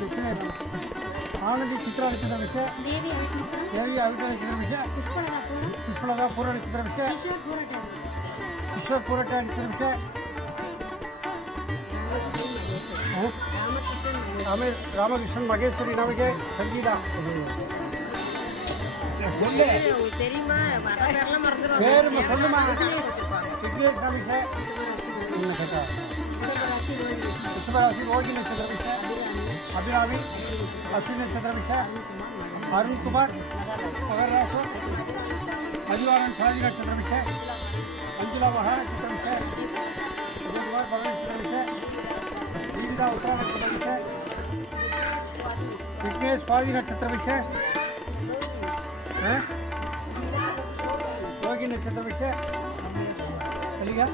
दक्षिणे आनंदी चित्रा नक्षत्र विषय देवी अविटा नक्षत्र विषय पुष्पलता पूर्व नक्षत्र विषय ईश्वर पूरट नक्षत्र विषय रामकृष्णन मगेश्वरी नवके संगीता தெரியுமா வர பேர்லாம் மறந்துடுவாங்க பேருமா சொல்லுமா விக்னேஷ் விषय ऋषभराशि रोहिणी नक्षत्र विषय अभिरामी अश्विनी नक्षत्र विषय अरुण कुमार मकर राशि मधुवारन शादी नक्षत्र विषय अंजुला महा नक्षत्र विषय अजय कुमार भवन नक्षत्र विषय दीपिका उत्तरा नक्षत्र विषय विघ्नेश स्वाति नक्षत्र विषय योगी नक्षत्र विषय चलिएगा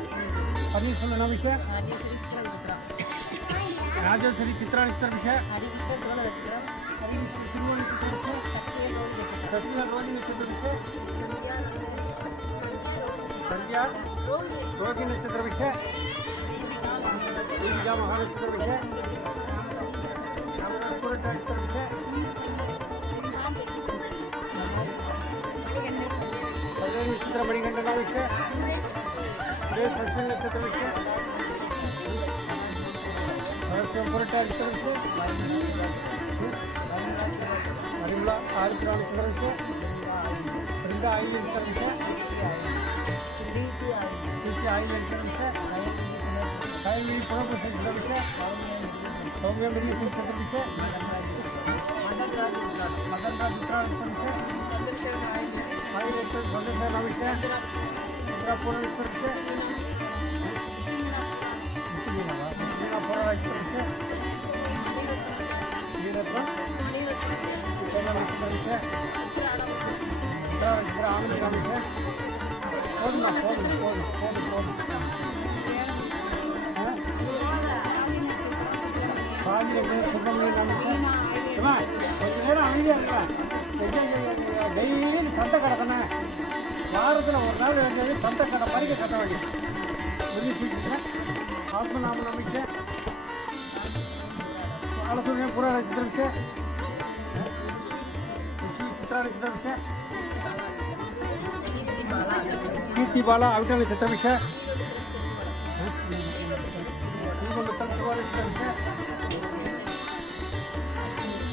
हरीश्वर विषय राजेश्वरी चित्रा नक्षत्र विषय सत्य रोहिणी नक्षत्र विषय संध्या रोहिणी नक्षत्र विषय दीपिका महानक्षत्र विषय नक्षत्र विषय नक्षत्र मणिकंठन विषय अश्विन नक्षत्र विषय परिमला आदित्य नक्षत्र विषय वृंदा आई नक्षत्र विषय आई नक्षत्र विषय साई पुनः नक्षत्र विषय सौम्य नक्षत्र विषय मदन राज चित्रा नक्षत्र विषय आई नक्षत्र विषय पूर्ण नक्षत्र विषय டெய்லி சந்தை கடை தானே வாரத்தில் ஒரு நாள் வந்து சந்தை கடை பறிக்க கட்ட வேண்டியது புரிஞ்சுக்கிறேன் ஆத்மநாம நம்பிக்கை ஆலோசனை புற நட்சத்திரம் चित्रा नक्षत्र विषय कीर्ति बाला अविटा नक्षत्र विषय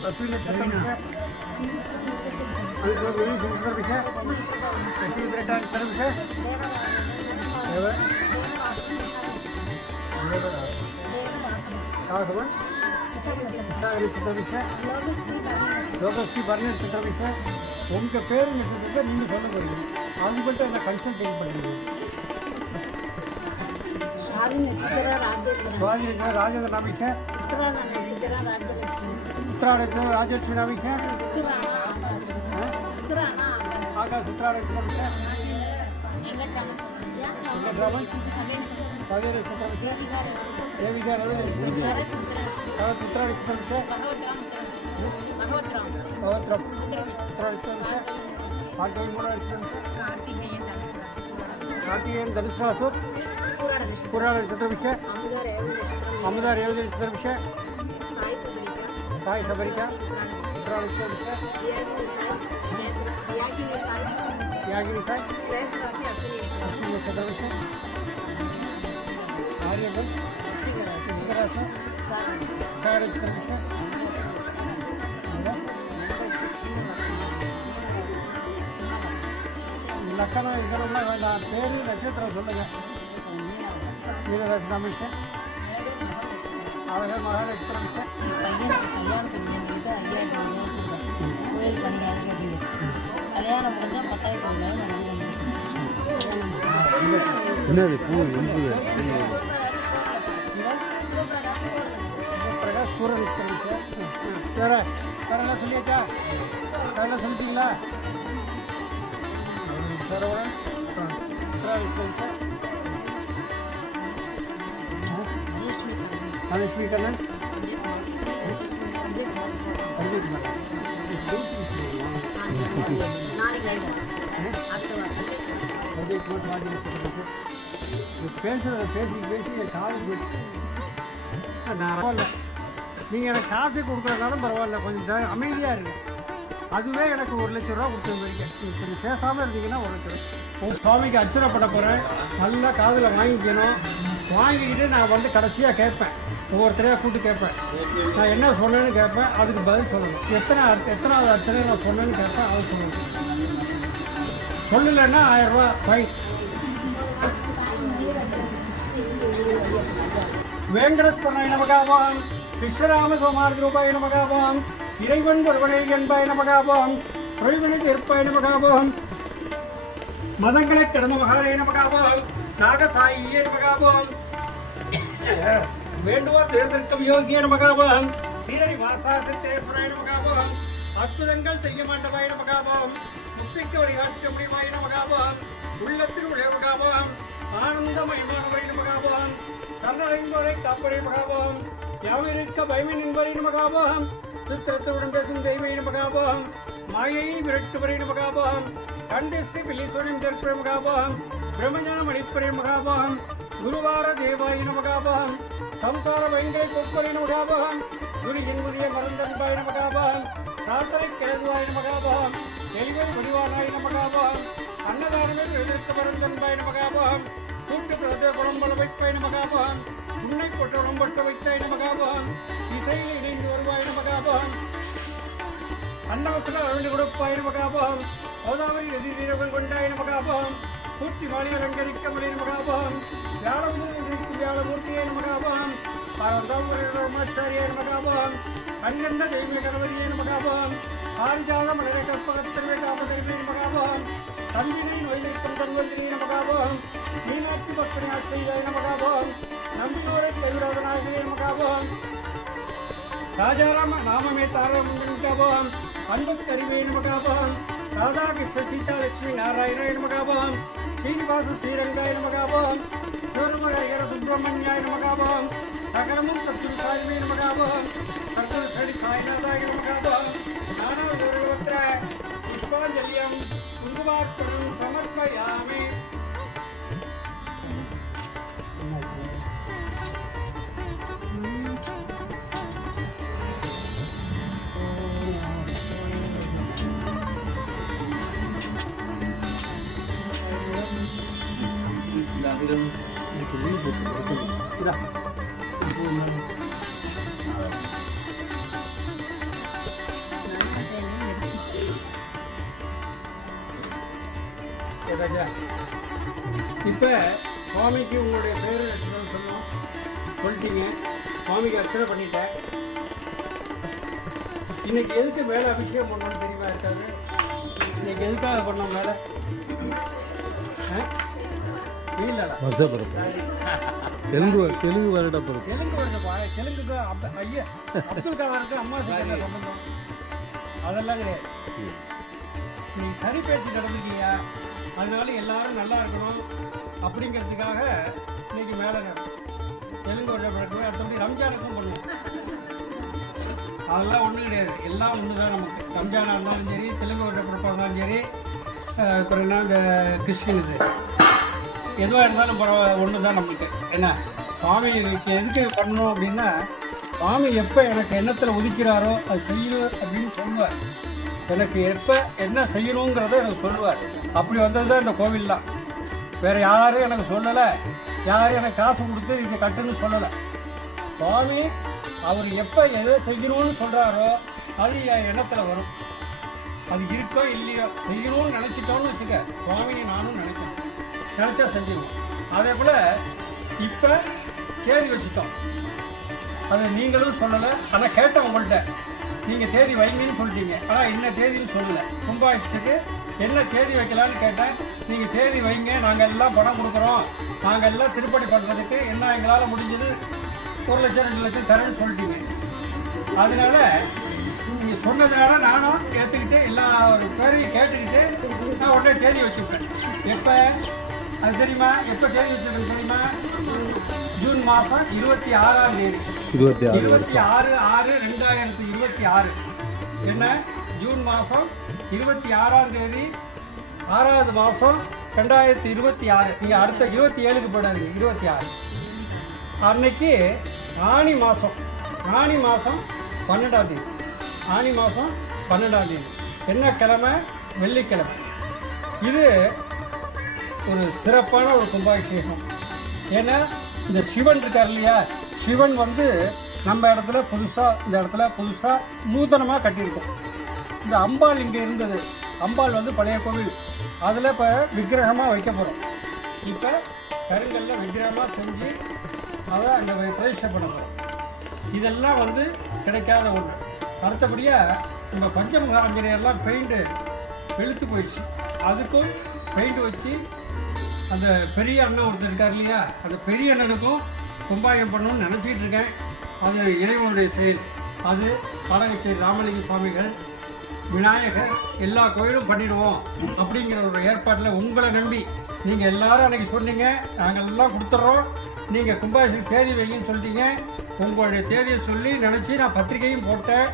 अश्विनी नक्षत्र विषय नक्षत्र विषय शशि नक्षत्र विषय लोकश्री भरने नक्षत्र विषय उनके पेर नक्षत्र नहीं சொல்ல போறீங்க அவங்க மட்டும் என்ன கன்சல்டிங் பண்ணுவீங்க स्वाति नक्षत्र राजेंद्र नाम विषय उत्तरा नक्षत्र राजलक्ष्मी नाम विषय आकाश उत्तरा नक्षत्र विषय सागर नक्षत्र विषय देविका रवि उत्तरा नक्षत्र विषय कार्तिकेयन धनुष राशि पुराण नक्षत्र विषय अमुदा रेवती नक्षत्र विषय साई सबरिका उत्तरा नक्षत्र विषय यागिनी साई नक्षत्र विषय आर्यभन राशि सागर नक्षत्र विषय लखन इधर पेर नक्षत्र मीनराशि नाम विषय अवसर महानक्षत्र विषय प्रकाश पूर्व नक्षत्र विषय करेला सुनिए क्या करेला सुनतीला सरवण लक्ष्मी कन्नन பேசி கால் நீங்கள் எனக்கு காசு கொடுக்குறதுனாலும் பரவாயில்ல, கொஞ்சம் அமைதியாக இருங்க. அதுவே எனக்கு 1 லட்ச ரூபா கொடுத்துருந்துருக்கேன். நீங்கள் கொஞ்சம் பேசாமல் இருந்தீங்கன்னா 1 லட்ச ரூபா. உங்கள் சுவாமிக்கு அர்ச்சனை பண்ண போகிறேன். நல்லா காதில் வாங்கிக்கணும். வாங்கிக்கிட்டு நான் வந்து கடைசியாக கேட்பேன், ஒவ்வொருத்தரையாக கூப்பிட்டு கேட்பேன். நான் என்ன சொன்னேன்னு கேட்பேன், அதுக்கு பதில் சொல்லணும். எத்தனாவது அர்ச்சனை நான் சொன்னேன்னு கேட்பேன், அது சொல்லணும். சொல்லலைன்னா 1000 ரூபா ஃபைன். வேங்கடஸ்வரனாய நமகாவாம், கிருஷ்ணராம சோமார்த்தி ரூபாய நமகாவாம், இறைவன் ஒருவனை என்பாய நமகாவாம், பிரவினை தீர்ப்பாய நமகாவாம், மதங்களை கடந்த மகாராய நமகாவாம், சாகசாயியே நமகாவாம், வேண்டுவோர் தேர்ந்தெடுக்கும் யோகிய நமகாவாம், சீரணி வாசா சித்தேஸ்வராய நமகாவாம், அற்புதங்கள் செய்ய மாட்டவாய நமகாவாம், முக்திக்கு வழிகாட்ட முடிவாய நமகாவாம், உள்ளத்தில் உடைய நமகாவாம், ஆனந்தமயமானவரை நமகாவாம், சரணடைந்தோரை காப்பரை மகாபாம், யாவிருக்க பயமின் என்பரை நமகாபாம், சித்திரத்துடன் பேசும் தெய்வ நமகாபாம், மாயை விரட்டுவரை நமகாபாம், கண்டு ஸ்ரீ பில்லீஸ்வரன் தற்பரை மகாபாம், பிரம்மஞான மணிப்பரை மகாபாம், குருவார தேவாய நமகாபாம், சம்சார பயங்களை கொப்பரை நமகாபாம், குருயின் புதிய மருந்தன்பாய் நமகாபாம், பிரார்த்தனை கிழதுவாய் நமகாபாம், எளிவை வடிவானாய் நமகாபாம், அன்னதானங்கள் எதிர்க்க மருந்தன்பாய் நமகாபாம், கூட்டு பிரதே குளம்பல வைப்பாய் நமகாபாம், உன்னை போட்டு உடம்பட்ட வைத்தாய் நமகாபாம், இசையில் இணைந்து வருவாய் நமகாபாம், அன்னவசல அருள் கொடுப்பாய் நமகாபாம், கோதாவரி நதி தீரங்கள் கொண்டாய் நமகாபாம், கூட்டி மாலை அலங்கரிக்க மலை நமகாபாம், வியாழமூர்த்தியை நமகாபாம், பரந்தாச்சாரியை நமகாபாம், கண்ணந்த தெய்வ கணவதியை நமகாபாம், பாரிஜாத மலரை கற்பகத்திற்கு காப்பதறிவை நமகாபாம், தம்பினை நோயிலை கொண்டன்வந்திரியை நமகாபாம், மீனாட்சி பக்தனாட்சி செய்தாய் நமகாபாம், நம்பினோரை கைவிடாத நாயகனே நமகாபாம், ராஜாராம நாமமே தாரமகாபாம், அன்புக்கறிவே நமகாபாம், ராதாகிருஷ்ண சீதாலட்சுமி நாராயணாய நமகாபாம், ஸ்ரீனிவாச ஸ்ரீரங்காய நமகாபாம், சோரமகர சுப்பிரமணியாய நமகாபாம், சகலமும் தத்துரு சாயமே நமகாபாம், சர்வ சடி சாய்நாதாய நமகாபாம், நானாவதுர புஷ்பாஞ்சலியம் குங்குமார்ப்பணம் சமர்ப்பயாமி. இப்போ சுவாமிக்கு உங்களுடைய பேர் சொல்லிட்டீங்க, சுவாமிக்கு அர்ச்சனை பண்ணிட்டேன். இன்னைக்கு எதுக்கு மேலே அபிஷேகம் பண்ணணும்னு தெரியுமா இருக்காது? இன்னைக்கு எதுக்காக பண்ணோம் மேலே? தெலுங்கு வருடப்பா. தெலுங்குக்கு ஐயா அப்துல் கலாருக்கு அம்மா சம்பந்தம் அதெல்லாம் கிடையாது. நீ சரி பேசி நடந்துக்கியா, அதனால எல்லாரும் நல்லா இருக்கணும் அப்படிங்கிறதுக்காக இன்னைக்கு மேலே தெலுங்கு வருடப்படக்கும். அடுத்தபடி ரம்ஜானுக்கும் பண்ணுவோம். அதெல்லாம் ஒன்றும் கிடையாது, எல்லாம் ஒன்று தான் நமக்கு. ரம்ஜானாக இருந்தாலும் சரி, தெலுங்கு வருடப்படப்பாக இருந்தாலும் சரி, அப்புறம் என்ன இந்த கிறிஸ்டின் இது எதுவாக இருந்தாலும் பரவாயில்ல, ஒன்று தான் நம்மளுக்கு. என்ன சுவாமி எதுக்கு பண்ணணும் அப்படின்னா, சுவாமி எப்போ எனக்கு எண்ணத்தில் ஒதுக்கிறாரோ அது செய்யணும் அப்படின்னு சொல்லுவார். எனக்கு எப்போ என்ன செய்யணுங்கிறத எனக்கு சொல்லுவார். அப்படி வந்தது தான் இந்த கோவில்லாம். வேறு யாரும் எனக்கு சொல்லலை, யாரும் எனக்கு காசு கொடுத்து இதை கட்டுன்னு சொல்லலை. சுவாமி அவர் எப்போ எதை செய்யணும்னு சொல்கிறாரோ அது என் எண்ணத்தில் வரும். அது இருக்கோ இல்லையோ, செய்யணும்னு நினச்சிட்டோன்னு வச்சுக்க, சுவாமியை நானும் நினைக்கிறேன், நினச்சா செஞ்சிடுவோம். அதே போல் இப்போ தேதி வச்சுட்டோம், அதை நீங்களும் சொல்லலை. ஆனால் கேட்டோம் உங்கள்கிட்ட, நீங்கள் தேதி வைங்கன்னு சொல்லிட்டீங்க. ஆனால் என்ன தேதின்னு சொல்லலை. கும்பாபிஷத்துக்கு என்ன தேதி வைக்கலான்னு கேட்டேன். நீங்கள் தேதி வைங்க, நாங்கள் எல்லாம் பணம் கொடுக்குறோம், நாங்கள் எல்லாம் திருப்பணி பண்ணுறதுக்கு என்ன எங்களால் முடிஞ்சது 1 லட்சம் 2 லட்சம் தரேன்னு சொல்லிட்டீங்க. அதனால நீங்கள் சொன்னதுனால நானும் ஏற்றுக்கிட்டு எல்லா ஒரு பேரையும் கேட்டுக்கிட்டு நான் உடனே தேதி வச்சுப்பேன். எப்போ அது தெரியுமா? எப்போ தேதி வச்சுருக்கேன் தெரியுமா? ஜூன் மாதம் 26ஆம் தேதி. 26/6/2026. என்ன? ஜூன் மாதம் 26ஆம் தேதி 6வது மாதம் 2026. நீங்கள் அடுத்த 27க்கு போடாதீங்க, 26 அன்னைக்கு ஆனி மாதம் 12ஆம் தேதி, ஆனி மாதம் 12ஆம் தேதி என்ன கிழமை? வெள்ளிக்கிழமை. இது ஒரு சிறப்பான ஒரு கும்பாபிஷேகம். ஏன்னா இந்த சிவன் இருக்கார் இல்லையா, சிவன் வந்து நம்ம இடத்துல புதுசாக நூதனமாக கட்டியிருக்கோம். இந்த அம்பாள் இங்கே இருந்தது, அம்பாள் வந்து பழைய கோவில், அதில் இப்போ விக்கிரகமாக வைக்க போகிறோம். இப்போ கருங்கல்ல விக்கிரகமாக செஞ்சு அதை அங்கே பிரதிஷ்டை பண்ண போகிறோம். இதெல்லாம் வந்து கிடைக்காத ஒன்று. அடுத்தபடியாக நம்ம பஞ்சமுக ஆஞ்சநேயர்லாம் பெயிண்ட்டு வெளுத்து போயிடுச்சு, அதுக்கும் பெயிண்ட் வச்சு அந்த பெரிய அண்ணன் ஒருத்தர் இருக்கார் இல்லையா, அந்த பெரிய அண்ணனுக்கும் கும்பாயம் பண்ணணும்னு நினச்சிக்கிட்டு இருக்கேன். அது இறைவனுடைய செயல். அது பாடகச்சேரி ராமலிங்க சுவாமிகள், விநாயகர் எல்லா கோயிலும் பண்ணிடுவோம் அப்படிங்கிற ஒரு ஏற்பாட்டில் உங்களை நம்பி நீங்கள் எல்லாரும் அன்றைக்கி சொன்னீங்க, நாங்கள் எல்லாம் கொடுத்துட்றோம், நீங்கள் கும்பாபிஷேகம் தேதி வைங்கன்னு சொல்லிட்டீங்க. உங்களுடைய தேதியை சொல்லி நினச்சி நான் பத்திரிக்கையும் போட்டேன்.